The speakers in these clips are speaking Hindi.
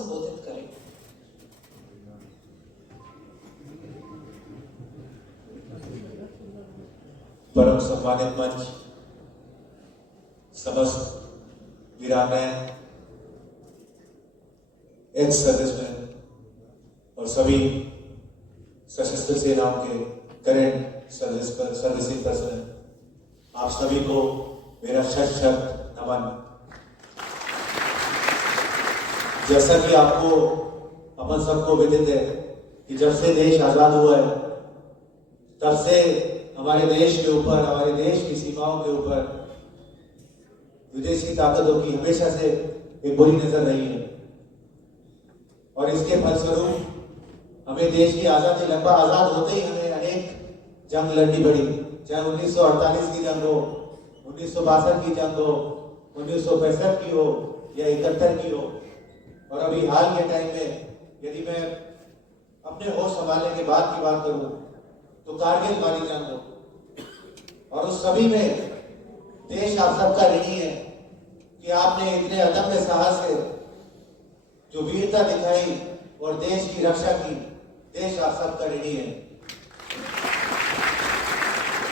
संबोधित करें। परम सम्मानित मंच, समस्त वीरांगनाएं, एक्स सर्विसमैन और सभी सशस्त्र सेनाओं के करेंट सर्विसिंग पर्सनल, आप सभी को मेरा शत नमन। जैसा कि आपको अपन सबको विदित है कि जब से देश आजाद हुआ है तब से हमारे देश के ऊपर, हमारे देश की सीमाओं के ऊपर विदेशी ताकतों की हमेशा से एक बुरी नजर रही है और इसके फलस्वरूप हमें देश की आजादी, लगभग आजाद होते ही हमें अनेक जंग लड़नी पड़ी, चाहे 1948 की जंग हो, 1962 की जंग हो, 1965 की हो या 71 की हो। और अभी हाल के टाइम में यदि मैं अपने होश संभालने के बाद की बात करूं तो कारगिल वाली जंग हो, और उस सभी में देश आप सबका ऋणी है कि आपने इतने अदम्य साहस से जो वीरता दिखाई और देश की रक्षा की, देश आप सबका ऋणी है।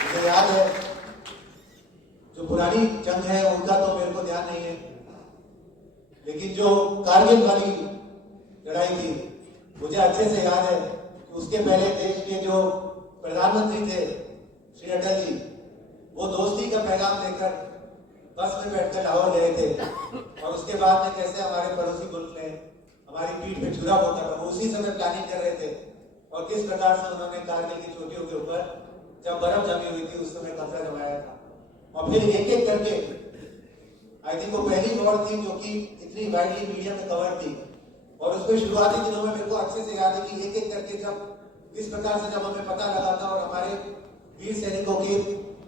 मुझे याद है जो पुरानी जंग है उनका तो मेरे को ध्यान नहीं है, लेकिन जो कारगिल वाली लड़ाई थी मुझे अच्छे से याद है कि उसके पहले देश के जो प्रधानमंत्री थे श्री अटल जी, वो दोस्ती का पैगाम देकर बस में बैठकर लाहौर गए थे और उसके बाद में कैसे हमारे पड़ोसी मुल्क ने हमारी पीठ पे छुरा होकर वो उसी समय प्लानिंग कर रहे थे और किस प्रकार से उन्होंने कारगिल की चोटियों के ऊपर जब बर्फ जमी हुई थी उस समय कब्जा जमाया था। और फिर एक एक करके आई थिंक वो पहली वॉर थी जो कि इतनी वाइडली मीडिया में कवर थी और उसमें शुरुआती दिनों में मेरे को अच्छे से याद है कि एक एक करके जब किस प्रकार से जब हमें पता लगा था और हमारे वीर सैनिकों के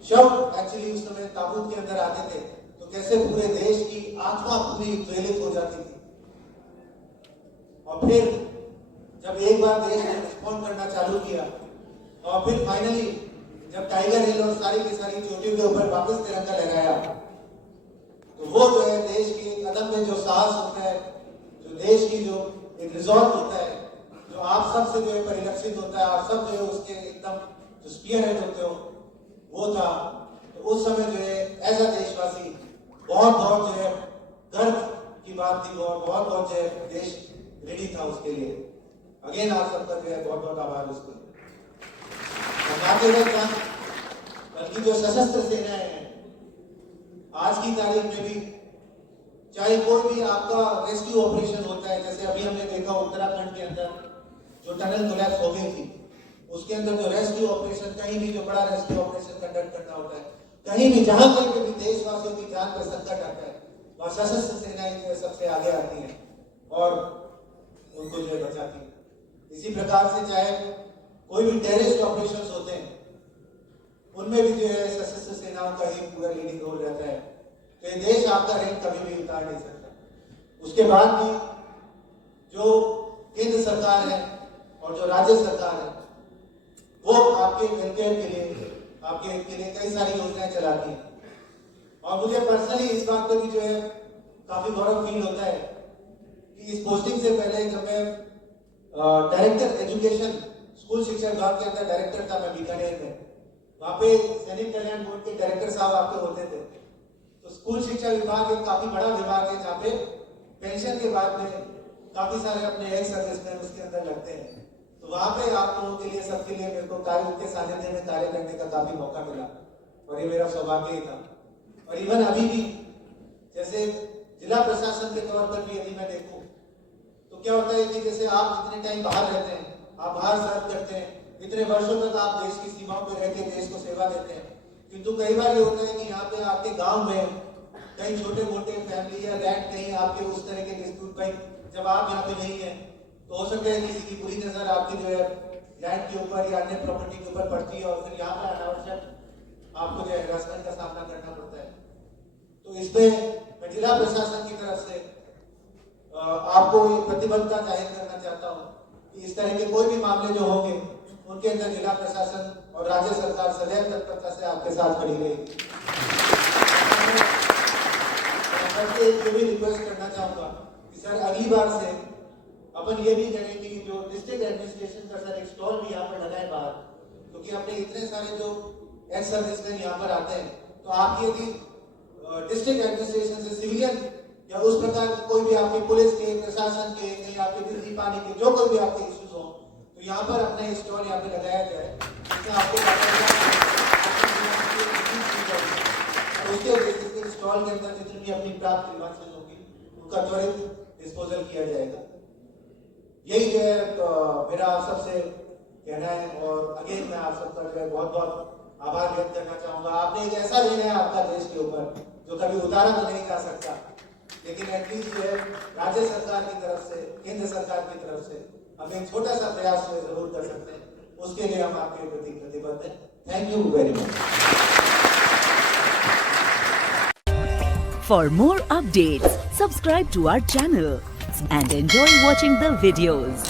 शव एक्चुअली उस समय ताबूत के अंदर आते थे तो कैसे पूरे देश की आत्मा पूरी ज्वलित हो जाती थी। और फिर जब एक बार देश ने रिस्पॉन्ड करना चालू किया और फिर फाइनली जब टाइगर हिल और सारी की सारी चोटियों के ऊपर वापस तिरंगा लगाया तो वो जो है देश के कदम में जो साहस होता है, जो देश की जो एक रिजॉल्व होता है, जो आप सब से जो है परिलक्षित होता है, आप सब जो है उसके एकदम जो स्पीयर हेड होते हो वो था। तो उस समय जो है एज अ देशवासी बहुत बहुत जो है गर्व की बात थी और बहुत बहुत जो है देश रेडी था उसके लिए। अगेन आप सबका जो है बहुत बहुत आभार उसके लिए। ना केवल जंग बल्कि जो सशस्त्र सेनाएं हैं आज की तारीख में भी, चाहे कोई भी आपका रेस्क्यू ऑपरेशन होता है, जैसे अभी हमने देखा उत्तराखंड के अंदर जो टनल कोलैप्स हो गई थी उसके अंदर जो रेस्क्यू ऑपरेशन, कहीं भी जो बड़ा रेस्क्यू ऑपरेशन कंडक्ट करना होता है, कहीं भी जहां कहीं पे भी देशवासियों की जान पर संकट आता है वहां सशस्त्र सेनाएं जो है सबसे आगे आती हैं और उनको जो है बचाती है। इसी प्रकार से चाहे कोई भी टेररिस्ट ऑपरेशन होते हैं उनमें भी जो है सशस्त्र सेनाओं का ही पूरा लीडिंग रोल रहता है। तो ये देश आपका रैंक कभी भी उतार नहीं सकता। उसके बाद भी जो केंद्र सरकार है और जो राज्य सरकार है वो आपके वेलफेयर के लिए, आपके के लिए कई सारी योजनाएं चलाती है। और मुझे पर्सनली इस बात पे भी जो है काफी गौरव फील होता है कि इस पोस्टिंग से पहले जब मैं डायरेक्टर एजुकेशन, स्कूल शिक्षा विभाग के अंदर डायरेक्टर था मैं बीकानेर में, वहाँ पे सैनिक कल्याण बोर्ड के डायरेक्टर साहब आपके होते थे। तो स्कूल शिक्षा विभाग एक काफी बड़ा विभाग है जहाँ पे पेंशन के बाद में काफी सारे अपने एक्स सर्विसमैन उसके अंदर लगते हैं। तो वहाँ पे आप लोगों के लिए, सबके लिए मेरे को कार्य उनके सानिध्य में कार्य करने का काफी मौका मिला और ये मेरा सौभाग्य ही था। और इवन अभी भी जैसे जिला प्रशासन के तौर पर भी यदि मैं देखूं तो क्या होता है कि जैसे आप इतने टाइम बाहर रहते हैं, आप बाहर सर्व करते हैं, इतने वर्षों तक आप देश की सीमाओं पर रह के देश को सेवा देते हैं, किंतु कई बार ये होता है कि यहाँ पे आपके गांव में कई छोटे मोटे फैमिली या लैंड कहीं आपके उस तरह के डिस्प्यूट भाई जब आप यहाँ पे नहीं है तो हो सकता है किसी की बुरी नजर आपकी जो है लैंड के ऊपर या अन्य प्रॉपर्टी के ऊपर पड़ती है और फिर यहाँ पर अनावश्यक आपको जो है हरासमेंट का सामना करना पड़ता है। तो इसमें मैं जिला प्रशासन की तरफ से आपको ये प्रतिबद्धता जाहिर करना चाहता हूँ कि इस तरह के कोई भी मामले जो होंगे उनके अंदर जिला प्रशासन और राज्य सरकार सदैव तत्परता से आपके साथ खड़ी रहेगी। मैं ये भी रिक्वेस्ट करना चाहूंगा कि सर अगली बार से अपन ये भी करें कि जो डिस्ट्रिक्ट एडमिनिस्ट्रेशन का सर एक स्टॉल भी यहाँ पर लगाए बाहर, क्योंकि अपने इतने सारे जो एक्स सर्विसमैन यहाँ पर आते हैं, तो आप यदि डिस्ट्रिक्ट एडमिनिस्ट्रेशन से सिविलियन या उस प्रकार की कोई भी आपकी पुलिस के, प्रशासन के, कहीं आपके बिजली पानी के, जो कोई भी आपके इश्यूज हो, तो यहाँ पर अपना स्टॉल यहाँ पे लगाया जाए, जिसमें आपको उसके स्टॉल के अंदर जितनी भी अपनी प्राप्त ग्रीवांसेस होगी उनका त्वरित डिस्पोजल किया जाएगा। यही जो है मेरा आप सबसे कहना है, और अगेन मैं आप सबका जो है बहुत बहुत आभार व्यक्त करना चाहूंगा। आपने एक ऐसा ऋण है आपका देश के ऊपर जो कभी उतारा तो नहीं जा सकता, लेकिन एटलीस्ट जो है राज्य सरकार की तरफ से, केंद्र सरकार की तरफ से हम एक छोटा सा प्रयास जो है जरूर कर सकते हैं, उसके लिए हम आपके प्रति प्रतिबद्ध हैं। Thank you very much. For more updates, subscribe to our channel and enjoy watching the videos.